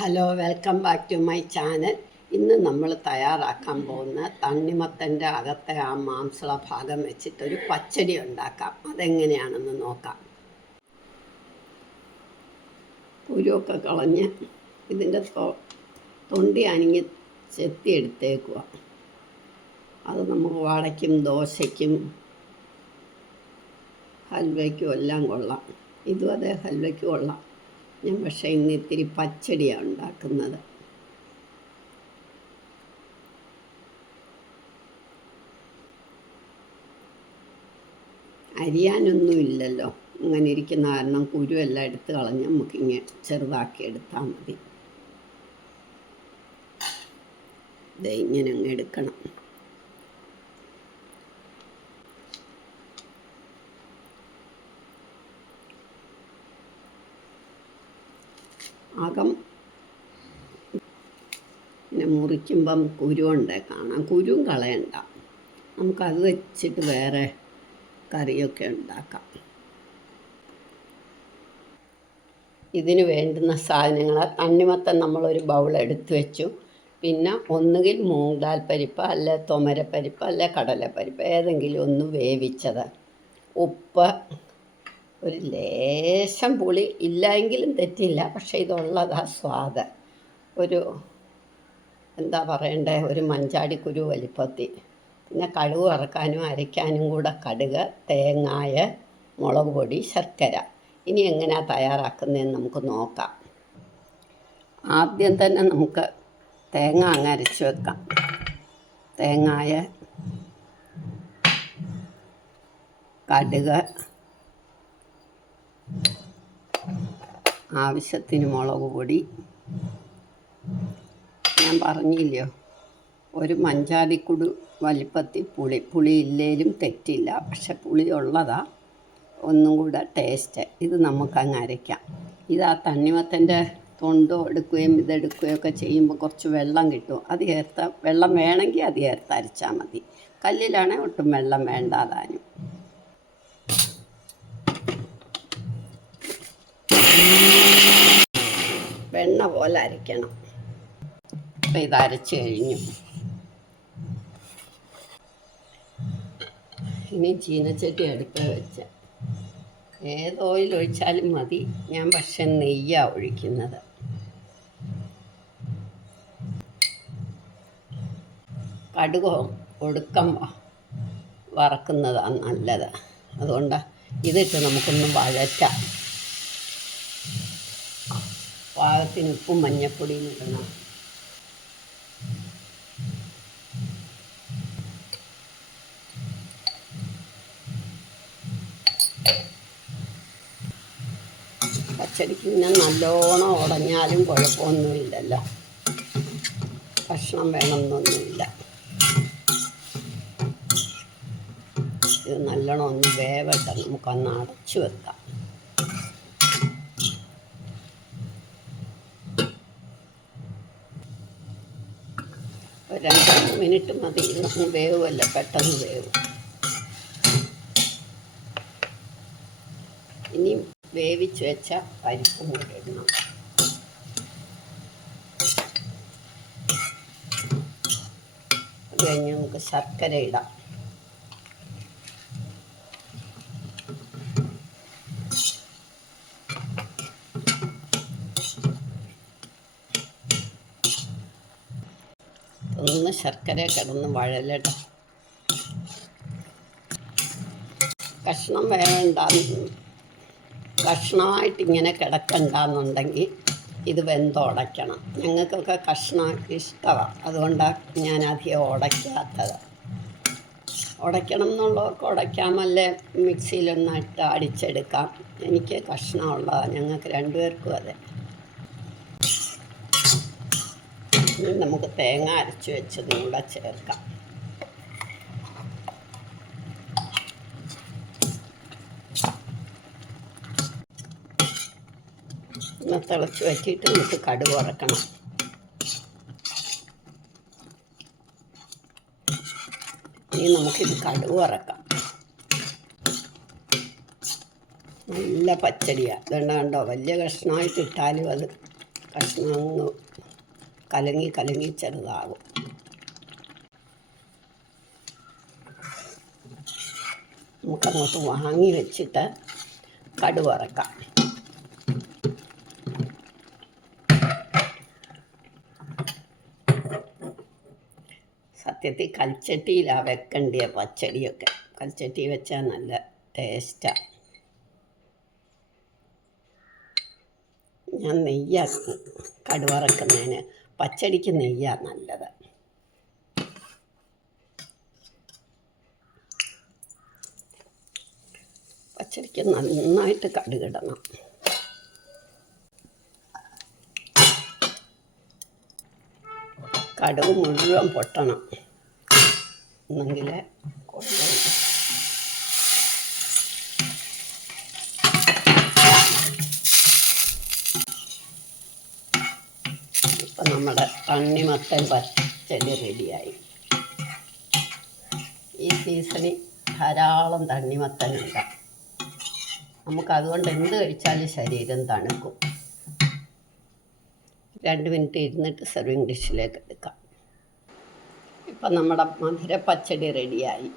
Hello, welcome back to my channel. ഇന്ന് നമ്മൾ തയ്യാറാക്കാൻ പോകുന്ന തണ്ണിമത്തൻ്റെ അകത്തെ ആ മാംസള ഭാഗം വെച്ചിട്ടൊരു പച്ചടി ഉണ്ടാക്കാം. അതെങ്ങനെയാണെന്ന് നോക്കാം. കുരുവൊക്കെ കളഞ്ഞ് ഇതിൻ്റെ തൊണ്ടി അണിഞ്ഞ് ചെത്തിയെടുത്തേക്കുക. അത് നമുക്ക് വടയ്ക്കും ദോശയ്ക്കും ഹൽവയ്ക്കും എല്ലാം കൊള്ളാം. ഇതും അതേ ഹൽവയ്ക്ക് കൊള്ളാം. ഞാൻ പക്ഷേ ഇന്ന് ഇത്തിരി പച്ചടിയാണ് ഉണ്ടാക്കുന്നത്. അരിയാനൊന്നുമില്ലല്ലോ, അങ്ങനെ ഇരിക്കുന്ന കാരണം കുരുവെല്ലാം എടുത്ത് കളഞ്ഞ് നമുക്കിങ്ങനെ ചെറുതാക്കി എടുത്താൽ മതി. ഇത് ഇങ്ങനെ അങ്ങ് എടുക്കണം. അകം പിന്നെ മുറിക്കുമ്പം കുരുവുണ്ട് കാണാം. കുരുവും കളയണ്ട, നമുക്കത് വെച്ചിട്ട് വേറെ കറിയൊക്കെ ഉണ്ടാക്കാം. ഇതിന് വേണ്ടുന്ന സാധനങ്ങൾ: തണ്ണിമത്തൻ നമ്മളൊരു ബൗൾ എടുത്ത് വെച്ചു. പിന്നെ ഒന്നുകിൽ മൂങ്കാൽ പരിപ്പ്, അല്ലെ തുമരപ്പരിപ്പ്, അല്ലെ കടലപ്പരിപ്പ്, ഏതെങ്കിലും ഒന്ന് വേവിച്ചത്. ഉപ്പ്, ഒരു ലേശം പുളി, ഇല്ലെങ്കിലും തെറ്റില്ല, പക്ഷേ ഇതുള്ളതാ സ്വാദ്. ഒരു എന്താ പറയണ്ടേ, ഒരു മഞ്ചാടിക്കുരു വലിപ്പത്തിൽ. പിന്നെ കടുക് വറക്കാനും അരയ്ക്കാനും കൂടെ കടുക്, തേങ്ങായ, മുളക് പൊടി, ശർക്കര. ഇനി എങ്ങനെയാണ് തയ്യാറാക്കുന്നതെന്ന് നമുക്ക് നോക്കാം. ആദ്യം തന്നെ നമുക്ക് തേങ്ങ അങ്ങ് അരച്ച് വെക്കാം. തേങ്ങായ, കടുക്, ആവശ്യത്തിന് മുളക് പൊടി. ഞാൻ പറഞ്ഞില്ലയോ, ഒരു മഞ്ചാടിക്കുടു വലിപ്പത്തിൽ പുളി ഇല്ലേലും തെറ്റില്ല, പക്ഷെ പുളി ഉള്ളതാ ഒന്നും കൂടെ ടേസ്റ്റ്. ഇത് നമുക്കങ്ങ് അരയ്ക്കാം. ഇത് ആ തണ്ണിമത്തൻ്റെ തൊണ്ടോ എടുക്കുകയും ഇതെടുക്കുകയും ഒക്കെ ചെയ്യുമ്പോൾ കുറച്ച് വെള്ളം കിട്ടും. അത് വെള്ളം വേണമെങ്കിൽ അത് അരച്ചാൽ മതി. കല്ലിലാണെങ്കിൽ ഒട്ടും വെള്ളം വേണ്ടാതാനും. വെണ്ണ പോലെ അരയ്ക്കണം. അപ്പം ഇത് അരച്ച് കഴിഞ്ഞു. ഇനി ചീനച്ചട്ടി അടുപ്പ് വെച്ച് ഏത് ഓയിൽ ഒഴിച്ചാലും മതി. ഞാൻ പക്ഷെ നെയ്യാണ് ഒഴിക്കുന്നത്. കടുക് ഒടുക്കം വറക്കുന്നതാണ് നല്ലത്. അതുകൊണ്ട് ഇതിട്ട് നമുക്കൊന്ന് വഴറ്റാം. പാകത്തിന് ഉപ്പും മഞ്ഞപ്പൊടിയും ഇടണം. പച്ചടിക്ക് പിന്നെ നല്ലോണം ഉടഞ്ഞാലും കുഴപ്പമൊന്നുമില്ലല്ലോ, കഷ്ണം വേണമെന്നൊന്നുമില്ല. ഇത് നല്ലോണം ഒന്ന് വേവട്ടെ, നമുക്കൊന്ന് അടച്ചു വെക്കാം. ഒരു 2 മിനിറ്റ് മതി. ഇത് വേവുമല്ല, പെട്ടെന്ന് വേവും. ഇനി വേവിച്ച് വെച്ച പരിപ്പും കൂടെ ഇടണം. അത് കഴിഞ്ഞ് നമുക്ക് ശർക്കര ഇടാം. ഒന്ന് ശർക്കര കിടന്ന് വഴലട്ടെ. കഷ്ണം വേണ്ട, കഷ്ണമായിട്ടിങ്ങനെ കിടക്കണ്ടെന്നുണ്ടെങ്കിൽ ഇത് വെന്തുടയ്ക്കണം. ഞങ്ങൾക്കൊക്കെ കഷ്ണം ഇഷ്ടമാണ്, അതുകൊണ്ടാണ് ഞാൻ അധികം ഉടയ്ക്കാത്തത്. ഉടയ്ക്കണം എന്നുള്ളവർക്ക് ഉടയ്ക്കാമല്ലേ, മിക്സിയിലൊന്നിട്ട് അടിച്ചെടുക്കാം. എനിക്ക് കഷ്ണമുള്ളതാണ്, ഞങ്ങൾക്ക് 2 പേർക്കും അതെ. ഇനി നമുക്ക് തേങ്ങ അരച്ച് വെച്ചതും കൂടെ ചേർക്കാം. ഒന്ന് തിളച്ച് വെച്ചിട്ട് നമുക്ക് കടുക് വറക്കണം. ഇനി നമുക്കിത് കടുക് വറക്കാം. നല്ല പച്ചടിയാണ്. ഇതുകൊണ്ട് കണ്ടോ, വലിയ കഷ്ണമായിട്ട് ഇട്ടാലും അത് കഷ്ണം അങ്ങ് കലങ്ങി കലങ്ങി ചെറുതാകും. നമുക്കങ്ങോട്ട് വാങ്ങി വെച്ചിട്ട് കടുക് വറക്കാം. സത്യത്തിൽ കൽച്ചട്ടിയിലാണ് വെക്കേണ്ടിയ പച്ചടിയൊക്കെ. കൽച്ചട്ടി വെച്ചാൽ നല്ല ടേസ്റ്റാണ്. ഞാൻ നെയ്യാക്കും കടുക് വറക്കുന്നതിന്. പച്ചടിക്ക് നെയ്യാണ് നല്ലത്. പച്ചടിക്ക് നന്നായിട്ട് കടുകിടണം. കടുക് മുഴുവൻ പൊട്ടണം, എന്നെങ്കിലേ കൊള്ളുള്ളൂ. ഇപ്പം നമ്മുടെ തണ്ണിമത്തൻ പച്ചടി റെഡിയായി. ഈ സീസണിൽ ധാരാളം തണ്ണിമത്തനുണ്ട്. നമുക്കതുകൊണ്ട് എന്ത് കഴിച്ചാലും ശരീരം തണുക്കും. 2 മിനിറ്റ് ഇരുന്നിട്ട് സെർവിങ് ഡിഷിലേക്ക് എടുക്കാം. ഇപ്പം നമ്മുടെ മധുര പച്ചടി റെഡിയായി.